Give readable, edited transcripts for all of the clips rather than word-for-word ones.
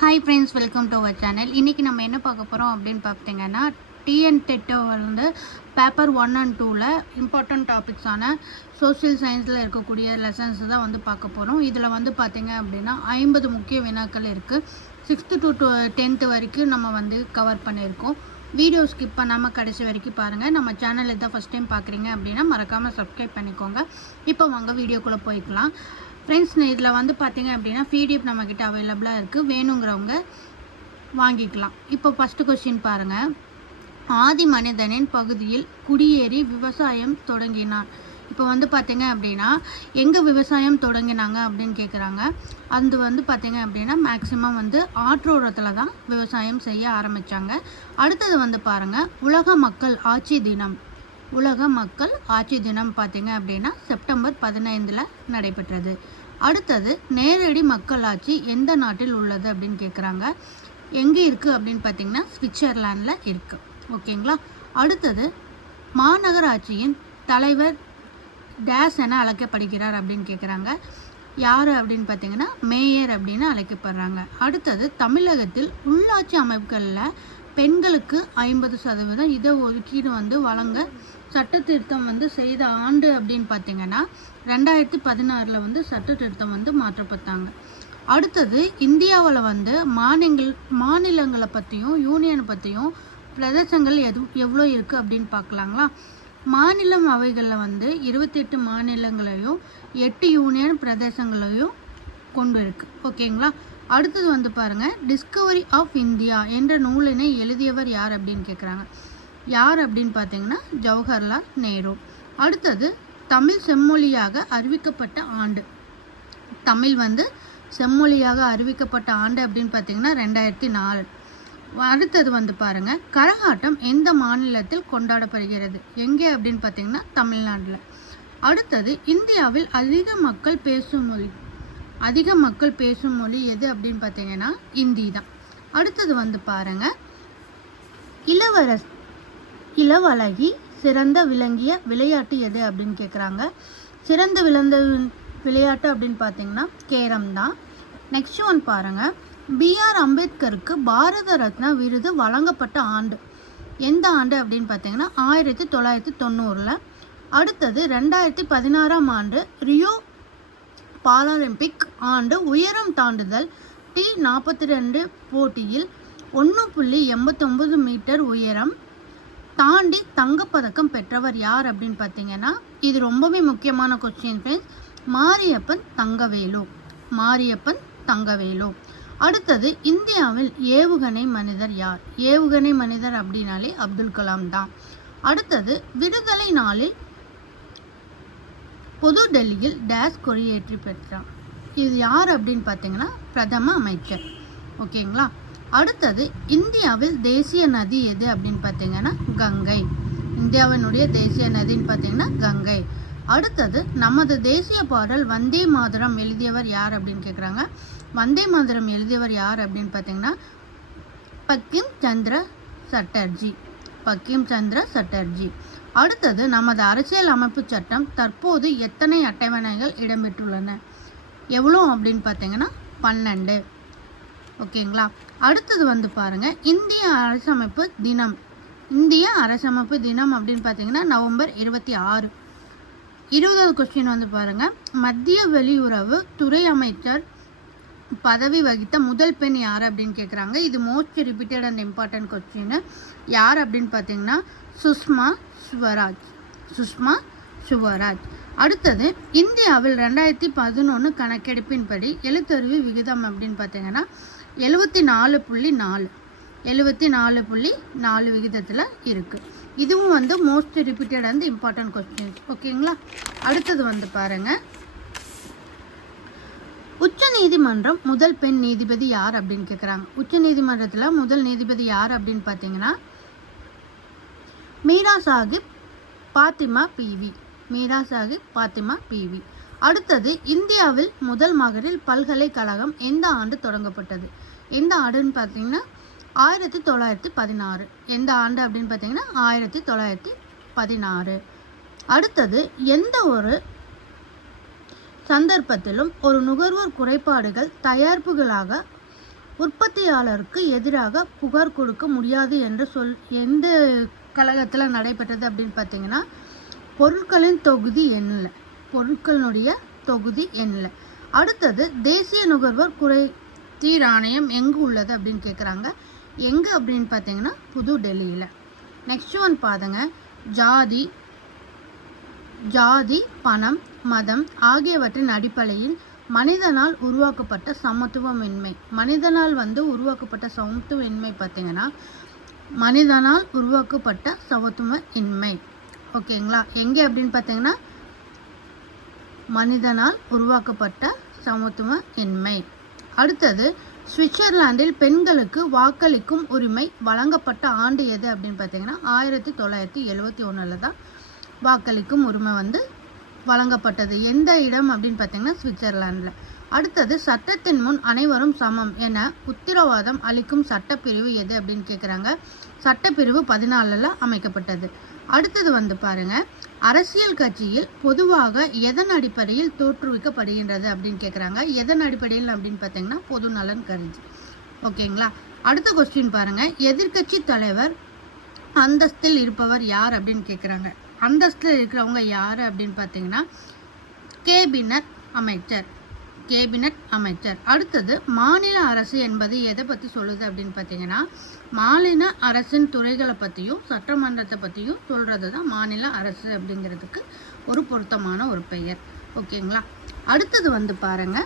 Hi friends, welcome to our channel. இன்றைக்கி நம்ம என்ன பார்க்க போகிறோம் அப்படின்னு பார்த்தீங்கன்னா, டிஎன் டெட்டை வந்து பேப்பர் 1 and 2ல் இம்பார்ட்டண்ட் டாபிக்ஸான சோஷியல் சயின்ஸில் இருக்கக்கூடிய லெசன்ஸ் தான் வந்து பார்க்க போகிறோம். இதில் வந்து பார்த்திங்க அப்படின்னா 50 முக்கிய வினாக்கள் இருக்குது. 6th to 10th வரைக்கும் நம்ம வந்து கவர் பண்ணியிருக்கோம். வீடியோ ஸ்கிப் பண்ணாமல் கடைசி வரைக்கும் பாருங்கள். நம்ம சேனல் இதான் ஃபஸ்ட் டைம் பார்க்குறீங்க அப்படின்னா மறக்காமல் சப்ஸ்கிரைப் பண்ணிக்கோங்க. இப்போ வாங்க வீடியோக்குள்ளே போய்க்கலாம். ஃப்ரெண்ட்ஸ், இதில் வந்து பார்த்திங்க அப்படின்னா பிடிஎஃப் நம்மக்கிட்ட அவைலபிளாக இருக்குது. வேணுங்கிறவங்க வாங்கிக்கலாம். இப்போ ஃபஸ்ட்டு கொஸ்டின் பாருங்கள். ஆதி மனிதனின் பகுதியில் குடியேறி விவசாயம் தொடங்கினார். இப்போ வந்து பார்த்திங்க அப்படின்னா எங்கே விவசாயம் தொடங்கினாங்க அப்படின்னு கேட்குறாங்க. அது வந்து பார்த்திங்க அப்படின்னா மேக்ஸிமம் வந்து ஆற்றோரத்தில் தான் விவசாயம் செய்ய ஆரம்பித்தாங்க. அடுத்தது வந்து பாருங்கள், உலக மக்கள் ஆட்சி தினம். உலக மக்கள் ஆட்சி தினம் பார்த்திங்க அப்படின்னா செப்டம்பர் 15 நடைபெற்றது. அடுத்தது, நேரடி மக்களாட்சி எந்த நாட்டில் உள்ளது அப்படின்னு கேட்குறாங்க. எங்கே இருக்குது அப்படின்னு பார்த்திங்கன்னா சுவிட்சர்லாண்டில் இருக்குது. ஓகேங்களா. அடுத்தது, மாநகராட்சியின் தலைவர் டேஸ் என அழைக்கப்படுகிறார் அப்படின்னு கேட்குறாங்க. யார் அப்படின்னு பார்த்திங்கன்னா மேயர் அப்படின்னு அழைக்கப்படுறாங்க. அடுத்தது, தமிழகத்தில் உள்ளாட்சி அமைப்புகளில் பெண்களுக்கு 50% இட ஒதுக்கீடு வந்து வழங்க சட்ட திருத்தம் வந்து செய்த ஆண்டு அப்படின்னு பார்த்திங்கன்னா 2016 வந்து சட்ட திருத்தம் வந்து மாற்றப்பட்டாங்க. அடுத்தது, இந்தியாவில் வந்து மாநிலங்களை பற்றியும் யூனியனை பற்றியும் பிரதேசங்கள் எவ்வளோ இருக்குது அப்படின்னு பார்க்கலாங்களா. மாநிலம் அவைகளில் வந்து 28 மாநிலங்களையும் 8 யூனியன் பிரதேசங்களையும் கொண்டு இருக்குது. ஓகேங்களா. அடுத்தது வந்து பாருங்கள், டிஸ்கவரி ஆஃப் இந்தியா என்ற நூலினை எழுதியவர் யார் அப்படின்னு கேட்குறாங்க. யார் அப்படின்னு பார்த்தீங்கன்னா ஜவஹர்லால் நேரு. அடுத்தது, தமிழ் செம்மொழியாக அறிவிக்கப்பட்ட ஆண்டு. தமிழ் வந்து செம்மொழியாக அறிவிக்கப்பட்ட ஆண்டு அப்படின்னு பார்த்தீங்கன்னா 2004. அடுத்தது வந்து பாருங்கள், கரகாட்டம் எந்த மாநிலத்தில் கொண்டாடப்படுகிறது, எங்கே அப்படின்னு பார்த்தீங்கன்னா தமிழ்நாட்டில். அடுத்தது, இந்தியாவில் அதிக மக்கள் பேசும் மொழி எது அப்படின்னு பார்த்தீங்கன்னா இந்தி தான். அடுத்தது வந்து பாருங்கள், இளவழகி சிறந்த விளங்கிய விளையாட்டு எது அப்படின்னு கேட்குறாங்க. சிறந்த விளையாட்டு அப்படின்னு பார்த்தீங்கன்னா கேரம் தான். நெக்ஸ்ட் ஒன் பாருங்கள், பிஆர் அம்பேத்கருக்கு பாரத ரத்னா விருது வழங்கப்பட்ட ஆண்டு எந்த ஆண்டு அப்படின்னு பார்த்தீங்கன்னா 1990. அடுத்தது, 2016 ஆண்டு ரியோ பாராலிம்பிக் ஆண்டு உயரம் தாண்டுதல் T42 போட்டியில் 1.89 மீட்டர் உயரம் தாண்டி தங்கப்பதக்கம் பெற்றவர் யார் அப்படின்னு பார்த்தீங்கன்னா, இது ரொம்பவே முக்கியமான கொஸ்டின் ஃப்ரெண்ட்ஸ், மாரியப்பன் தங்கவேலு. அடுத்தது, இந்தியாவில் ஏவுகணை மனிதர் யார்? ஏவுகணை மனிதர் அப்படின்னாலே அப்துல் கலாம் தான். அடுத்தது, விடுதலை நாளில் புது டெல்லியில் டேஸ் கொடியேற்றி பெற்றார். இது யார் அப்படின்னு பார்த்தீங்கன்னா பிரதம அமைச்சர். ஓகேங்களா. அடுத்தது, இந்தியாவில் தேசிய நதி எது அப்படின்னு பார்த்தீங்கன்னா கங்கை. இந்தியாவினுடைய தேசிய நதின்னு பார்த்தீங்கன்னா கங்கை. அடுத்தது, நமது தேசிய பாடல் வந்தே மாதரம் எழுதியவர் யார் அப்படின்னு கேட்குறாங்க. வந்தே மாதரம் எழுதியவர் யார் அப்படின்னு பார்த்தீங்கன்னா பங்கிம் சந்திர சட்டர்ஜி. அடுத்தது, நமது அரசியல் அமைப்பு சட்டம் தற்போது எத்தனை அட்டவணைகள் இடம்பெற்றுள்ளன, எவ்வளோ அப்படின்னு பார்த்தீங்கன்னா 12. ஓகேங்களா. அடுத்தது வந்து பாருங்கள், இந்திய அரசமைப்பு தினம் அப்படின்னு பார்த்தீங்கன்னா நவம்பர் 26. 20வது கொஸ்டின் வந்து பாருங்கள், மத்திய வெளியுறவு துறை அமைச்சர் பதவி வகித்த முதல் பெண் யார் அப்படின்னு கேட்குறாங்க. இது most repeated and important question. யார் அப்படின்னு பார்த்தீங்கன்னா சுஷ்மா சுவராஜ். அடுத்தது, இந்தியாவில் 2011 கணக்கெடுப்பின்படி எழுத்தறிவு விகிதம் அப்படின்னு பார்த்தீங்கன்னா 74.4 விகிதத்தில் இருக்குது. இதுவும் வந்து most repeated and important questions. ஓகேங்களா. அடுத்தது வந்து பாருங்கள், உச்ச நீதிமன்றம் முதல் பெண் நீதிபதி யார் அப்படின்னு கேட்குறாங்க. உச்ச நீதிமன்றத்தில் முதல் நீதிபதி யார் அப்படின்னு பார்த்தீங்கன்னா மீரா சாஹிப் பாத்திமா பிவி. அடுத்தது, இந்தியாவில் முதல் மகளிர் பல்கலைக்கழகம் எந்த ஆண்டு தொடங்கப்பட்டது, எந்த ஆண்டுன்னு பார்த்தீங்கன்னா 1916. எந்த ஆண்டு அப்படின்னு பார்த்தீங்கன்னா 1916. அடுத்தது, எந்த ஒரு சந்தர்ப்பத்திலும் ஒரு நுகர்வோர் குறைபாடுகள் தயாரிப்புகளாக உற்பத்தியாளருக்கு எதிராக புகார் கொடுக்க முடியாது என்று எந்த கழகத்தில் நடைபெற்றது அப்படின்னு பார்த்தீங்கன்னா பொருட்களினுடைய தொகுதி எண்ணில். அடுத்தது தேசிய நுகர்வோர் குறைதீர் ஆணையம் எங்கு உள்ளது அப்படின்னு கேட்குறாங்க. எங்கே அப்படின்னு பார்த்தீங்கன்னா புது டெல்லியில். நெக்ஸ்ட் ஒன் பாருங்க, ஜாதி பணம் மதம் ஆகியவற்றின் அடிப்படையில் மனிதனால் உருவாக்கப்பட்ட சமத்துவமின்மை. மனிதனால் உருவாக்கப்பட்ட சமத்துவமின்மை பார்த்தீங்கன்னா மனிதனால் உருவாக்கப்பட்ட சமத்துவமின்மை. ஓகேங்களா, எங்கே அப்படின்னு பார்த்தீங்கன்னா மனிதனால் உருவாக்கப்பட்ட சமத்துவமின்மை. அடுத்தது சுவிட்சர்லாந்தில் பெண்களுக்கு வாக்களிக்கும் உரிமை வழங்கப்பட்ட ஆண்டு எது அப்படின்னு பார்த்தீங்கன்னா 1971 தான் வாக்களிக்கும் உரிமை வழங்கப்பட்டது. எந்த இடம் அப்படின்னு பார்த்தீங்கன்னா சுவிட்சர்லாண்டில். அடுத்தது சட்டத்தின் முன் அனைவரும் சமம் என உத்தரவாதம் அளிக்கும் சட்டப்பிரிவு எது அப்படின்னு கேட்குறாங்க. சட்டப்பிரிவு 14 அமைக்கப்பட்டது. அடுத்தது பாருங்க, அரசியல் கட்சியில் பொதுவாக எதன் அடிப்படையில் தோற்றுவிக்கப்படுகின்றது அப்படின்னு கேட்குறாங்க. எதன் அடிப்படையில் அப்படின்னு பார்த்தீங்கன்னா பொது நலன் கருதி. ஓகேங்களா, அடுத்த கொஸ்டின் பாருங்க, எதிர்கட்சி தலைவர் அந்தஸ்தில் இருப்பவர் யார் அப்படின்னு கேட்குறாங்க. அந்தஸ்தில் இருக்கிறவங்க யார் அப்படின்னு பார்த்தீங்கன்னா கேபினட் அமைச்சர். அடுத்தது மாநில அரசு என்பது எதை பற்றி சொல்லுது அப்படின்னு பார்த்தீங்கன்னா மாநில அரசின் துறைகளை பற்றியும் சட்டமன்றத்தை பற்றியும் சொல்கிறது தான் மாநில அரசு அப்படிங்கிறதுக்கு ஒரு பொருத்தமான ஒரு பெயர். ஓகேங்களா, அடுத்தது பாருங்க,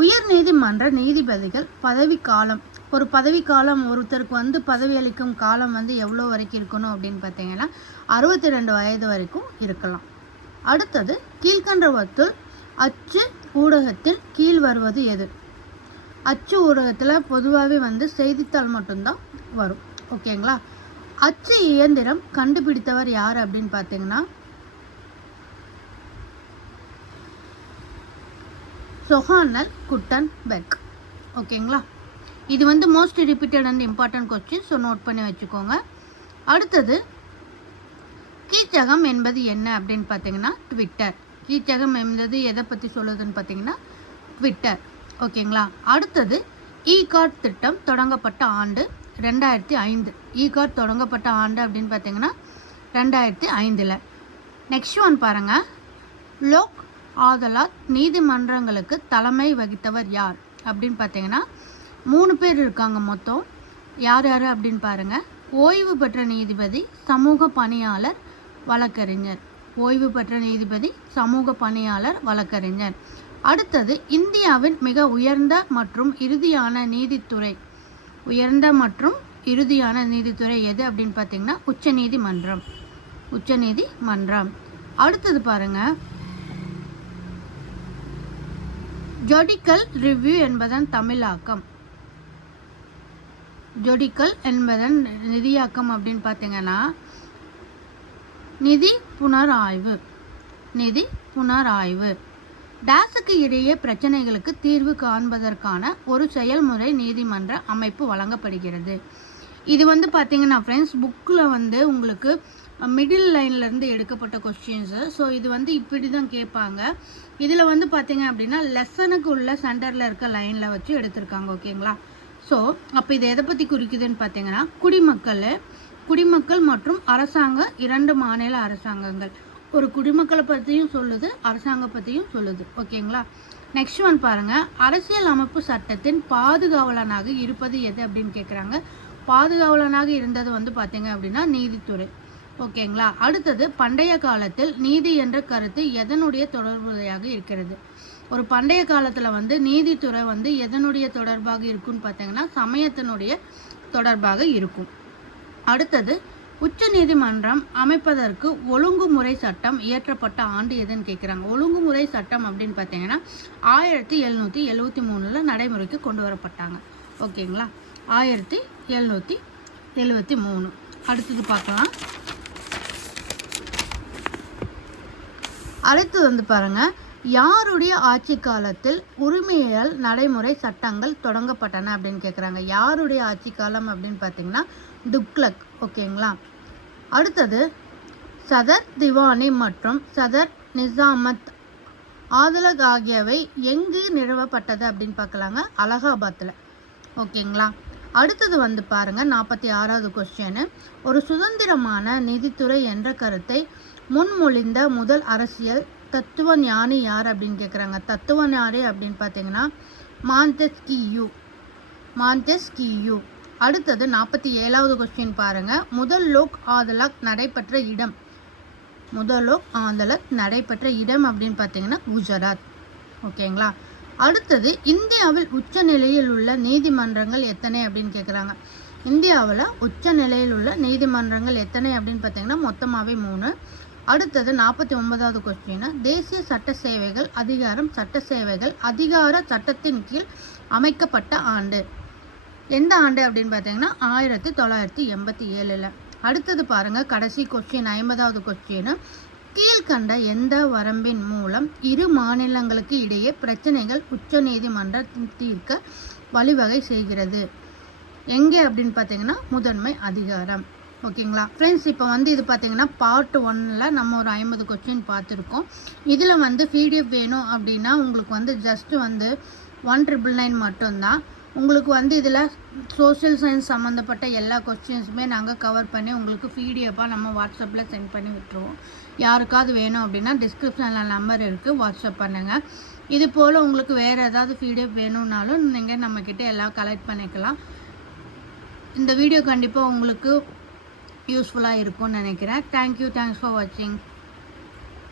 உயர் நீதிமன்ற நீதிபதிகள் பதவிக்காலம். ஒரு பதவிக்காலம் ஒருத்தருக்கு பதவி அளிக்கும் காலம் எவ்வளோ வரைக்கும் இருக்கணும் அப்படின்னு பார்த்தீங்கன்னா 62 வயது வரைக்கும் இருக்கலாம். அடுத்தது கீழ்கண்டவற்றுள் அச்சு ஊடகத்தில் கீழ் வருவது எது? அச்சு ஊடகத்தில் பொதுவாகவே செய்தித்தாள் மட்டும்தான் வரும். ஓகேங்களா, அச்சு இயந்திரம் கண்டுபிடித்தவர் யார் அப்படின்னு பார்த்தீங்கன்னா ஜொஹானஸ் குட்டன்பெர்க். ஓகேங்களா, இது most repeated and important question, so note பண்ணி வச்சுக்கோங்க. அடுத்தது கீச்சகம் என்பது என்ன அப்படின்னு பார்த்தீங்கன்னா ட்விட்டர். கீச்சகம் என்பது எதை பற்றி சொல்லுதுன்னு பார்த்தீங்கன்னா ட்விட்டர். ஓகேங்களா, அடுத்தது இ-கார்ட் திட்டம் தொடங்கப்பட்ட ஆண்டு 2005. இ-கார்ட் தொடங்கப்பட்ட ஆண்டு அப்படின்னு பார்த்தீங்கன்னா 2005. நெக்ஸ்ட் ஒன் பாருங்கள், லோக் அதாலத் நீதிமன்றங்களுக்கு தலைமை வகித்தவர் யார் அப்படின்னு பார்த்தீங்கன்னா 3 பேர் இருக்காங்க மொத்தம். யார் அப்படின்னு பாருங்கள், ஓய்வு பெற்ற நீதிபதி, சமூக பணியாளர், வழக்கறிஞர். ஓய்வு பெற்ற நீதிபதி, சமூக பணியாளர், வழக்கறிஞர். அடுத்தது இந்தியாவின் மிக உயர்ந்த மற்றும் இறுதியான நீதித்துறை எது அப்படின்னு பார்த்தீங்கன்னா உச்சநீதிமன்றம். அடுத்தது பாருங்க, ஜுடிஷியல் ரிவ்யூ என்பதன் தமிழாக்கம். ஜுடிஷியல் என்பதன் நிதியாக்கம் அப்படின்னு பார்த்தீங்கன்னா நிதி புனராய்வு. டேஸுக்கு இடையே பிரச்சனைகளுக்கு தீர்வு காண்பதற்கான ஒரு செயல்முறை நீதிமன்ற அமைப்பு வழங்கப்படுகிறது. இது பார்த்தீங்கன்னா ஃப்ரெண்ட்ஸ் புக்கில் உங்களுக்கு மிடில் லைன்லேருந்து எடுக்கப்பட்ட கொஸ்டின்ஸு. ஸோ இது இப்படி தான் கேட்பாங்க. இதில் பார்த்தீங்க அப்படின்னா லெசனுக்கு உள்ள சென்டரில் இருக்க லைனில் வச்சு எடுத்திருக்காங்க. ஓகேங்களா, ஸோ அப்போ இது எதை பற்றி குறிக்குதுன்னு பார்த்தீங்கன்னா குடிமக்கள் மற்றும் அரசாங்கம், 2 மாநில அரசாங்கங்கள். ஒரு குடிமக்களை பற்றியும் சொல்லுது, அரசாங்கம் பற்றியும் சொல்லுது. ஓகேங்களா, நெக்ஸ்ட் ஒன் பாருங்கள், அரசியல் அமைப்பு சட்டத்தின் பாதுகாவலனாக இருப்பது எது அப்படின்னு கேட்குறாங்க. பாதுகாவலனாக இருந்தது பார்த்தீங்க அப்படின்னா நீதித்துறை. ஓகேங்களா, அடுத்தது பண்டைய காலத்தில் நீதி என்ற கருத்து எதனுடைய தொடர்புடையாக இருக்கிறது? ஒரு பண்டைய காலத்தில் நீதித்துறை எதனுடைய தொடர்பாக இருக்குன்னு பார்த்தீங்கன்னா சமயத்தினுடைய தொடர்பாக இருக்கும். அடுத்தது உச்ச நீதிமன்றம் அமைப்பதற்கு ஒழுங்குமுறை சட்டம் இயற்றப்பட்ட ஆண்டு எதுன்னு கேட்குறாங்க. ஒழுங்குமுறை சட்டம் அப்படின்னு பார்த்தீங்கன்னா 1773 நடைமுறைக்கு கொண்டு வரப்பட்டாங்க. ஓகேங்களா, 1773. அடுத்தது பார்க்கலாம். அடுத்தது பாருங்கள், யாருடைய ஆட்சி காலத்தில் உரிமையியல் நடைமுறை சட்டங்கள் தொடங்கப்பட்டன அப்படின்னு கேட்குறாங்க. யாருடைய ஆட்சி காலம் அப்படின்னு பார்த்தீங்கன்னா துக்ளக். ஓகேங்களா, அடுத்தது சதர் திவானி மற்றும் சதர் நிசாமத் ஆதலத் ஆகியவை எங்கு நிறுவப்பட்டது அப்படின்னு பார்க்கலாங்க. அலகாபாத்தில். ஓகேங்களா. அடுத்தது வந்து பாருங்கள் 46வது கொஸ்டின். ஒரு சுதந்திரமான நிதித்துறை என்ற கருத்தை முன்மொழிந்த முதல் அரசியல் தத்துவ ஞானி யார் அப்படின்னு கேட்குறாங்க. தத்துவ ஞானி அப்படின்னு பார்த்தீங்கன்னா மாண்டெஸ்கியூ. அடுத்தது 47வது கொஸ்டின் பாருங்கள். முதல் லோக் ஆதலக் நடைபெற்ற இடம் அப்படின்னு பார்த்தீங்கன்னா குஜராத். ஓகேங்களா. அடுத்தது இந்தியாவில் உச்ச நிலையில் உள்ள நீதிமன்றங்கள் எத்தனை அப்படின்னு கேட்குறாங்க. இந்தியாவில் உச்ச நிலையில் உள்ள நீதிமன்றங்கள் எத்தனை அப்படின்னு பார்த்தீங்கன்னா மொத்தமாகவே 3. அடுத்தது 49வது கொஸ்டின். தேசிய சட்ட சேவைகள் அதிகார சட்டத்தின் கீழ் அமைக்கப்பட்ட ஆண்டு எந்த ஆண்டு அப்படின்னு பார்த்தீங்கன்னா 1987. அடுத்தது பாருங்கள் கடைசி கொஸ்டின் 50வது கொஸ்டின். கீழ்கண்ட எந்த வரம்பின் மூலம் இரு மாநிலங்களுக்கு இடையே பிரச்சனைகள் உச்ச நீதிமன்றத்தின் தீர்க்க வழிவகை செய்கிறது எங்கே அப்படின்னு பார்த்தீங்கன்னா முதன்மை அதிகாரம். ஓகேங்களா ஃப்ரெண்ட்ஸ், இப்போ வந்து இது பார்த்தீங்கன்னா பார்ட் 1ல் நம்ம ஒரு 50 கொஸ்டின் பார்த்துருக்கோம். இதில் வந்து பிடிஎஃப் வேணும் அப்படின்னா உங்களுக்கு வந்து ஜஸ்ட் வந்து 1999 மட்டும்தான். உங்களுக்கு வந்து இதில் சோஷியல் சயின்ஸ் சம்மந்தப்பட்ட எல்லா கொஸ்டின்ஸுமே நாங்கள் கவர் பண்ணி உங்களுக்கு பிடிஎஃபாக நம்ம வாட்ஸ்அப்பில் சென்ட் பண்ணி விட்டுருவோம். யாருக்காவது வேணும் அப்படின்னா டிஸ்கிரிப்ஷனில் நம்பர் இருக்குது, வாட்ஸ்அப் பண்ணுங்கள். இது போல் உங்களுக்கு வேறு ஏதாவது பிடிஎஃப் வேணும்னாலும் நீங்கள் நம்மக்கிட்ட எல்லாம் கலெக்ட் பண்ணிக்கலாம். இந்த வீடியோ கண்டிப்பாக உங்களுக்கு யூஸ்ஃபுல்லாக இருக்கும்னு நினைக்கிறேன். தேங்க்ஸ் ஃபார் வாட்சிங்.